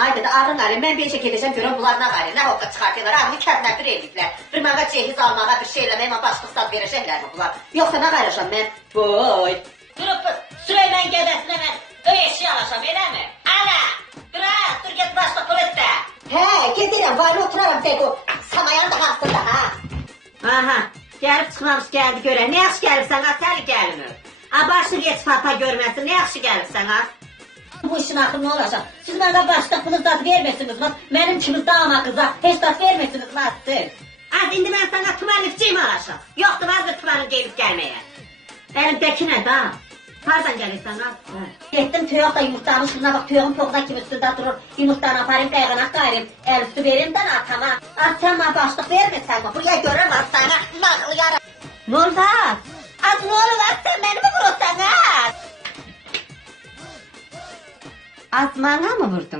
Ayda da ağrın qarı, mən bir işə gedəcəm görəm bunlar nə qarı, nə hoqqa çıxartıyorlar, ağını kəbinə bir eləyiblər. Bir mənə cehiz almağa, bir şey eləməyə, mən başlıq stat verəcəklər mi bunlar? Yoxsa nə qarışam mən? Boy! Durub Süleyman qədəsinə mən öy eşya alaşam, eləmi? Ana! Dur get başlıq pul et də. Hə, gedirəm, vaylı oturaram tek o samayan da hastında, ha? Aha, gəlib çıxmamış gəldi görək. Nə yaxşı gəlibsən, atəli gəlmir. Başlıq et papa görməsin, nə yaxşı gəlibsən, ha? Bu işin axı nə olacaq? Siz mənə başlıq bunu zat vermirsiniz, mənim kimi dama qıza heç zat vermirsiniz, siz. İndi mən sana tuvaletçiyim alaşam. Yoxdur, vazir tuvalet gelib gəlməyə. Əlimdəki nə da? Hardan gəlirsən, ha? Getdim, tüyoq da yumurtlamış, buna bax, tüyoğun toğuna kimi üstündə durur. Yumurtlarını aparayım, qayğanaq qayırayım, əl üstü vereyim də atama. Sen mənə başlıq vermirsən mi? Buraya görürəm, sana nağlayarım. Ne oldu? Az ne olur, sen beni mi vurursan, ha? Azmana mı vurdun